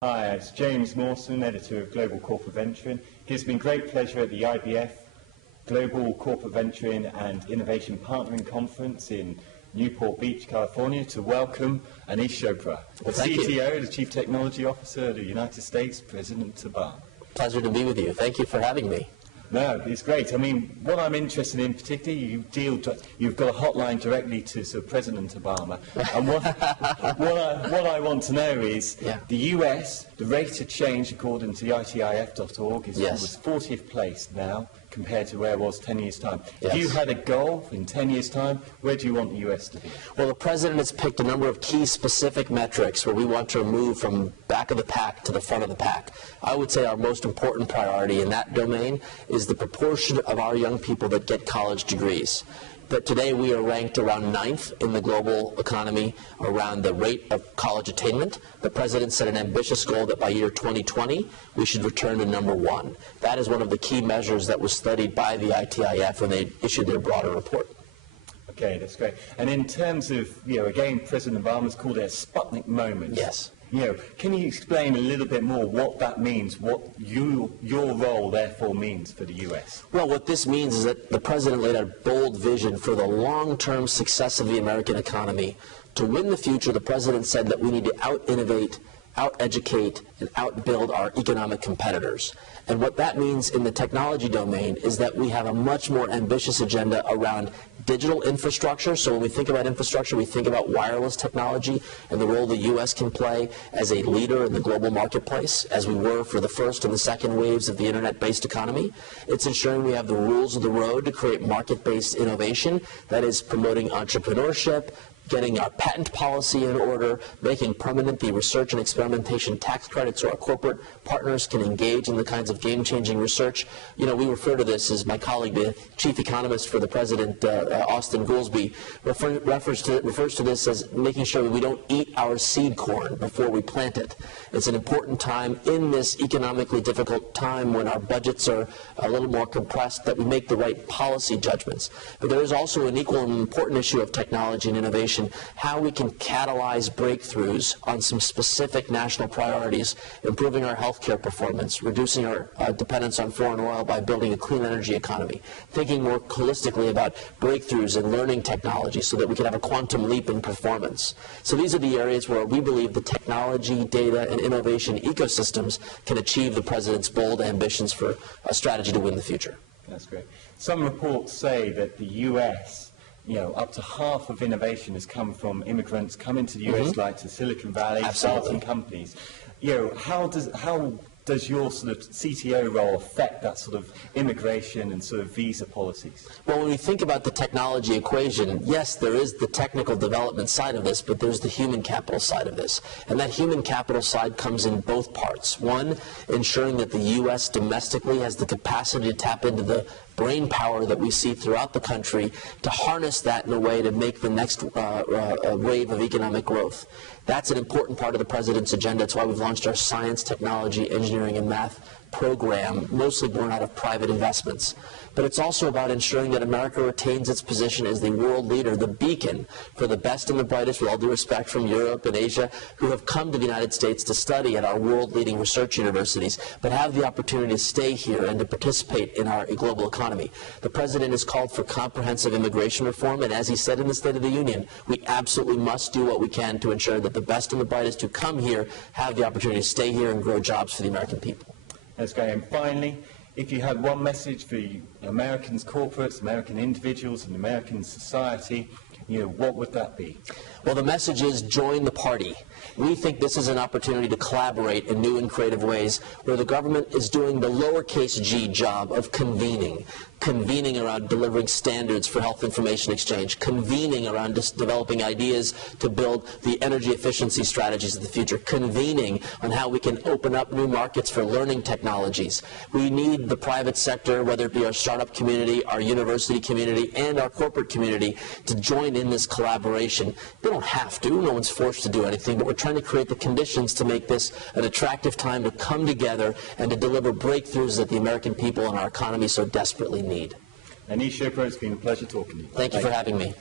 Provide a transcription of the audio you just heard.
Hi, it's James Mawson, editor of Global Corporate Venturing. It gives me great pleasure at the IBF Global Corporate Venturing and Innovation Partnering Conference in Newport Beach, California, to welcome Aneesh Chopra, the CTO, the Chief Technology Officer of the United States, President Obama. Pleasure to be with you. Thank you for having me. No, it's great. I mean, what I'm interested in particularly, you've got a hotline directly to President Obama. And what I want to know is the US, the rate of change according to the ITIF.org is almost 40th place now compared to where it was 10 years' time. If you had a goal in 10 years' time, where do you want the US to be? Well, the President has picked a number of key specific metrics where we want to move from back of the pack to the front of the pack. I would say our most important priority in that domain is the proportion of our young people that get college degrees. That today we are ranked around 9th in the global economy around the rate of college attainment. The President set an ambitious goal that by year 2020 we should return to number 1. That is one of the key measures that was studied by the ITIF when they issued their broader report. Okay, that's great. And in terms of, again, President Obama's called it a Sputnik moment. Yes. Can you explain a little bit more what that means, what your role therefore means for the U.S.? Well, what this means is that the President laid out a bold vision for the long-term success of the American economy. To win the future, the President said that we need to out-innovate, out-educate, and out-build our economic competitors. And what that means in the technology domain is that we have a much more ambitious agenda around digital infrastructure. So when we think about infrastructure, we think about wireless technology and the role the U.S. can play as a leader in the global marketplace, as we were for the first and the second waves of the internet-based economy. It's ensuring we have the rules of the road to create market-based innovation that is promoting entrepreneurship, getting our patent policy in order, making permanent the research and experimentation tax credits so our corporate partners can engage in the kinds of game-changing research. We refer to this, as my colleague, the chief economist for the President, Austin Goolsbee, refers to this as making sure that we don't eat our seed corn before we plant it. It's an important time in this economically difficult time when our budgets are a little more compressed that we make the right policy judgments. But there is also an equal and important issue of technology and innovation, how we can catalyze breakthroughs on some specific national priorities, improving our healthcare performance, reducing our dependence on foreign oil by building a clean energy economy, thinking more holistically about breakthroughs in learning technology so that we can have a quantum leap in performance. So these are the areas where we believe the technology, data, and innovation ecosystems can achieve the President's bold ambitions for a strategy to win the future. That's great. Some reports say that the U.S., up to half of innovation has come from immigrants coming to the U.S., like to Silicon Valley, starting companies. How does your sort of CTO role affect that sort of immigration and sort of visa policies? Well, when we think about the technology equation, yes, there is the technical development side of this, but there's the human capital side of this. And that human capital side comes in both parts. One, ensuring that the U.S. domestically has the capacity to tap into the brain power that we see throughout the country to harness that in a way to make the next wave of economic growth. That's an important part of the President's agenda. That's why we've launched our science, technology, engineering, and math program, mostly born out of private investments. But it's also about ensuring that America retains its position as the world leader, the beacon for the best and the brightest, with all due respect, from Europe and Asia, who have come to the United States to study at our world-leading research universities, but have the opportunity to stay here and to participate in our global economy. The President has called for comprehensive immigration reform, and as he said in the State of the Union, we absolutely must do what we can to ensure that the best and the brightest who come here have the opportunity to stay here and grow jobs for the American people. That's great. And finally, if you had one message for Americans, corporates, American individuals, and American society, what would that be? Well, the message is join the party. We think this is an opportunity to collaborate in new and creative ways where the government is doing the lowercase g job of convening around delivering standards for health information exchange, convening around developing ideas to build the energy efficiency strategies of the future, convening on how we can open up new markets for learning technologies. We need the private sector, whether it be our startup community, our university community, and our corporate community, to join in this collaboration. They don't have to. No one's forced to do anything, but we're trying to create the conditions to make this an attractive time to come together and to deliver breakthroughs that the American people and our economy so desperately need. Aneesh Chopra, it's been a pleasure talking to you. Thank you for having me.